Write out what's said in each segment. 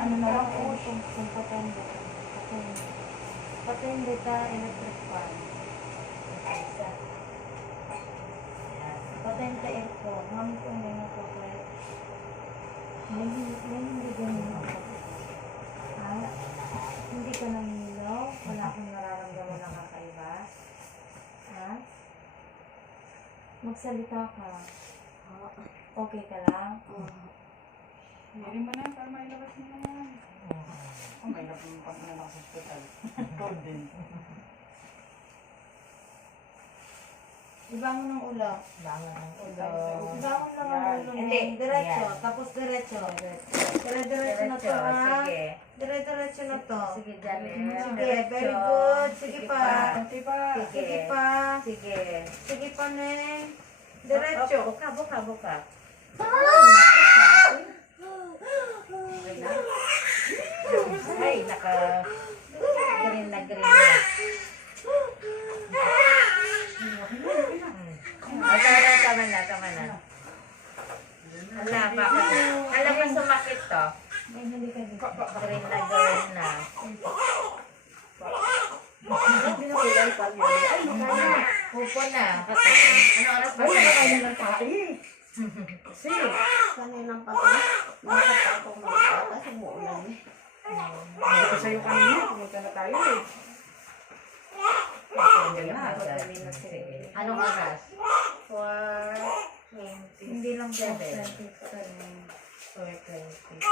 ano na lang kung patendo. Patendo ka electric fan. Patendo aircon. Mami ko may nakapay. Hindi ganun ako. Hindi ka nangilaw. Wala akong nararamdaman na kakaiba. Ha? Magsalita ka. Okay ka lang? Meron ba na? Para mailabas mo naman. May labang pag na sa hospital. Ikaw din. Ibangon ng ulo. Bangon ng ulo. Ibangon lang ang ulo. Hindi. Diretso. Yan. Tapos diretso. Dire-diretso na to, ha? Sige. Dire-diretso na to. Sige, Janet. Sige, very good. Sige pa. Kunti pa. Sige pa. Sige. Sige pa, Neng. Diretso. Buka. Ay, green na. Tama na. Alam mo sumakit to. Ay, hindi ka dito. Green na. Pupo na. Ano oras ba? Kasi, Kaninang pag nakapagpapong mga kasi umuulan eh. hindi ko sa'yo kanina. Pumunta na tayo eh. Anong oras? 4:20. Hindi lang po. 4:27.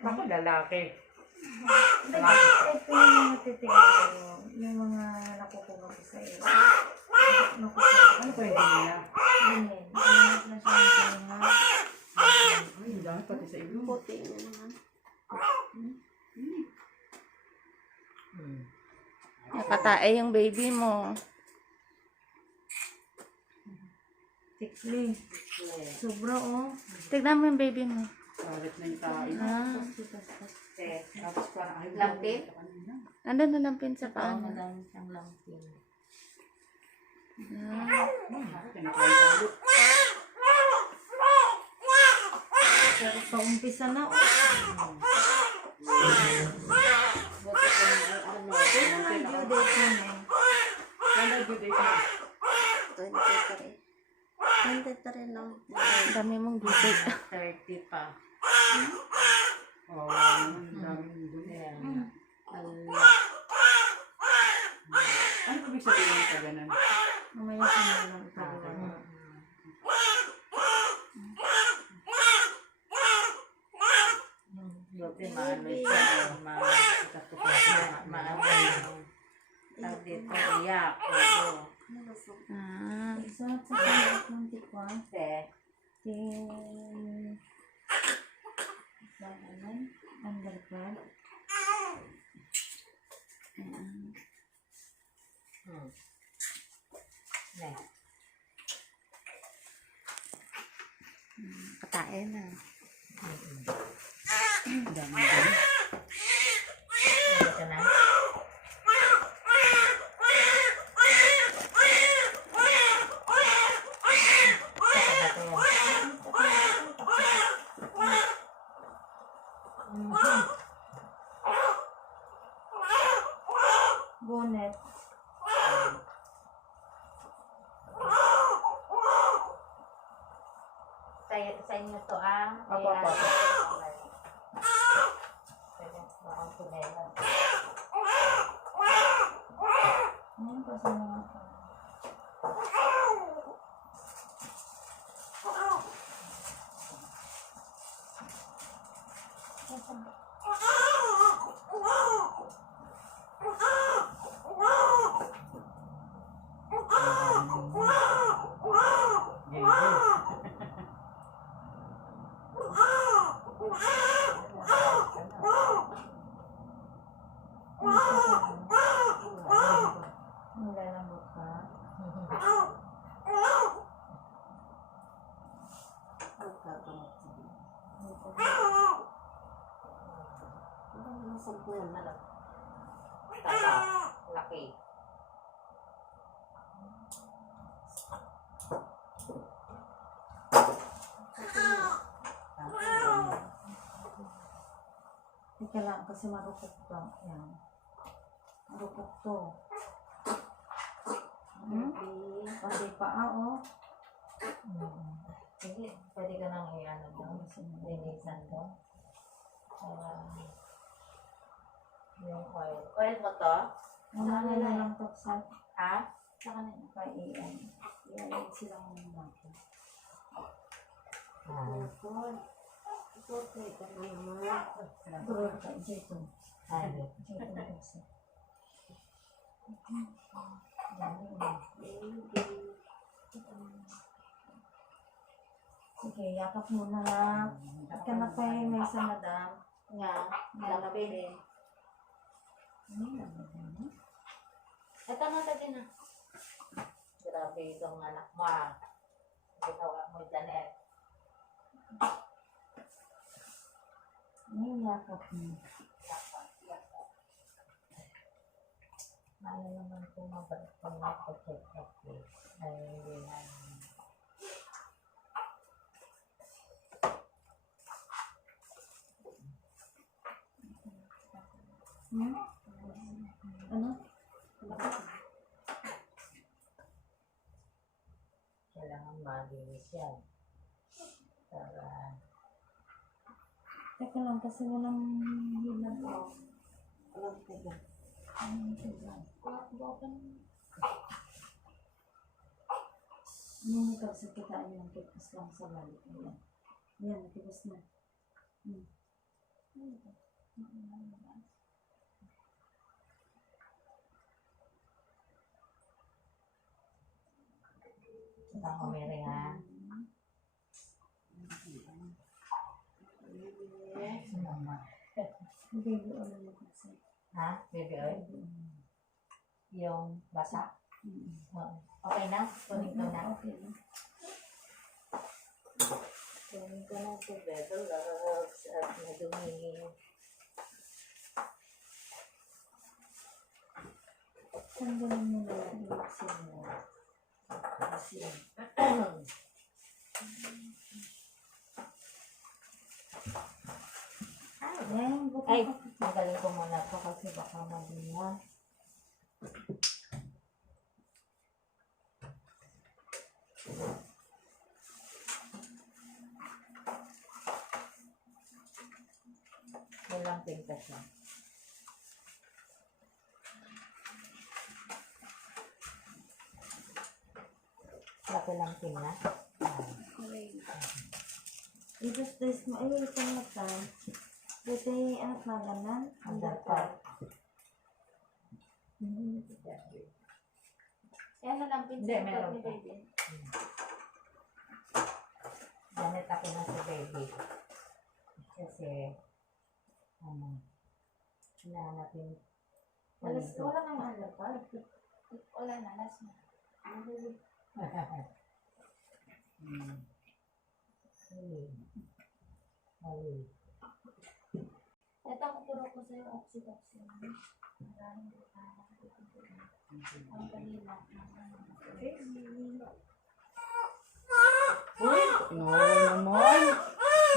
Ako lalaki. Ito yung natitigaw. Yung mga nakukuha ko sa iyo. Nakukuha. Ano pwede niya? Ganyan. Ganyan na siya ng tinga. Ay, dahil pati sa ilong. Puti niya naman. Nakatae yung baby mo. Tikli. Sobra, oh. Tignan mo yung baby mo. Kalit na yung tayo. Ah, Tapos parang ay, Lampin? nandun na lang pin sa Oo, paan. madami siyang lampin. Ah, Kinakain ko ulit. Pero sa umpisa na, oh. Buti ko na ano. Kaya na ang due date mo, Neng. Kaya good day ka. 23. 23 no. ang dami mong gupit. 30 pa. Oo, ang daming dun. Ayan. Ano ko ibig sabihin sa ganun? Mamaya ka na lang ipagawa. Buti maano siya. Tawag dito, iyak. Oo. Ah, Isa sa kalit ng tikwa. Kasi, Undergrad. katae na. Ang dami dun. ito na. Bonnet. Sa inyo to ang Apa. Ngayon pa sa mga nilalambot ka. Ano sa buwan na lang. Laki. Teka lang, kasi marupok to. Yan. Marupok to. Pati paa, oh. Sige, pwede ka nang i-ano doon. Linisan doon. Yung oil. Oil mo to? Ano na lang to sa Ha? sa kanila pa iyan. Iyan silang natin. Bro, ka ito. Ano? Ito kasi. Sige, yakap muna ha. At ka na kayo may sa madam. Nga, lalapin. Ito nga tayo na. Grabe itong anak mo. Ginawa mo, Janet. Yakap mo. Ano naman kung mabalik pang check up eh. Ay, hindi na. Ano? Kailangan malinis yan. Para Teka lang kasi walang hilag ko. Walang tiga. Ano kasi kitaan yung kipas lang sa balik. Ayan. Ayan, kipas na. saka kumiring ha. Baby oil mo kasi. Ha? Baby oil? Yung basa? Oo. Okay na? Kunin ko na. Okay na. Kunin ko na ito, Bebe Loves. At madumi. Tanggalin mo na lang yung vaccine mo. Vaccine. Ayan, buka Ay, ka. magaling ko muna ito kasi baka madumi. Walang pinta siya. Laki lang pina. Ibig test mo, ay, isang mata. Dito yung anak na ganan. Undercut. Yan na lang Hindi, meron ni pa. baby. Gamit ako na sa baby. Kasi, hinahanap yung palito. Wala kang undercut. Wala na, last na. Ay. Ito ang turo ko sa'yo, oxytocin. Maraming ang kanila. Uy! No naman!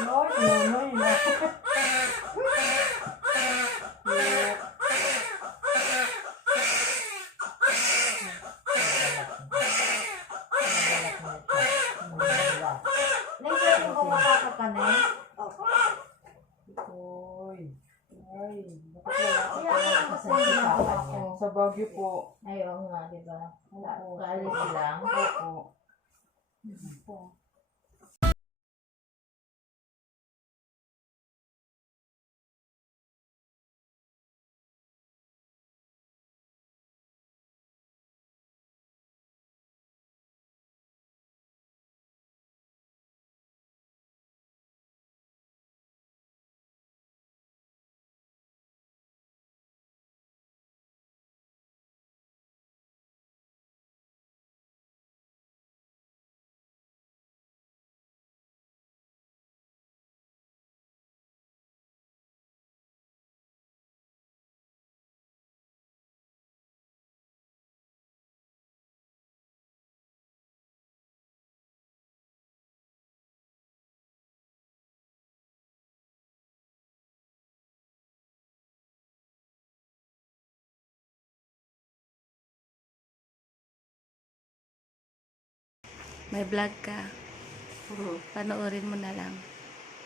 No naman! Next time ko makakakanay. Uy! Ay! Bakit wala ka Kaya pa ako kasi ginagawa ko. sa Baguio po? Ayaw nga, di ba? Opo. Kaalis lang. Opo. May vlog ka. Panoorin mo na lang.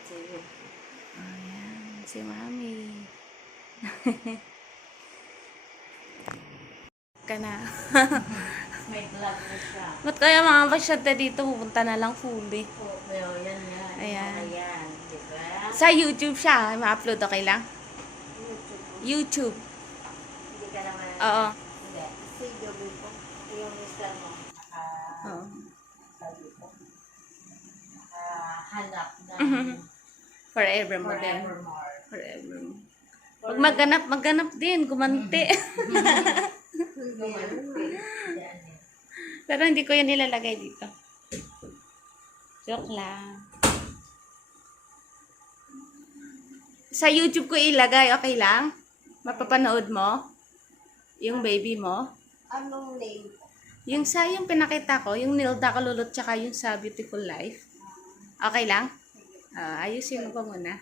Sige. Ayan, si Mami. Ka na. May vlog na siya. Ba't kaya mga pasyente dito, pupunta na lang fully. Oo, pero yan yan. Ayan. Ayan, di ba? Sa YouTube siya, ma-upload okay lang? YouTube. Hindi ka naman... Oo. Hindi. Si Joby po. Yung mister mo, Oo. sabi ko, hanap na Forever mo din. forevermore. Forever mo. Pag magganap din, gumanti. Yan eh. Pero hindi ko yun nilalagay dito. Joke lang. Sa YouTube ko ilagay, okay lang? Mapapanood mo? Yung baby mo? Anong name po? Yung pinakita ko, yung Nilda Kalulot, tsaka yung sa Beautiful Life. Okay lang? Ayusin mo pa muna.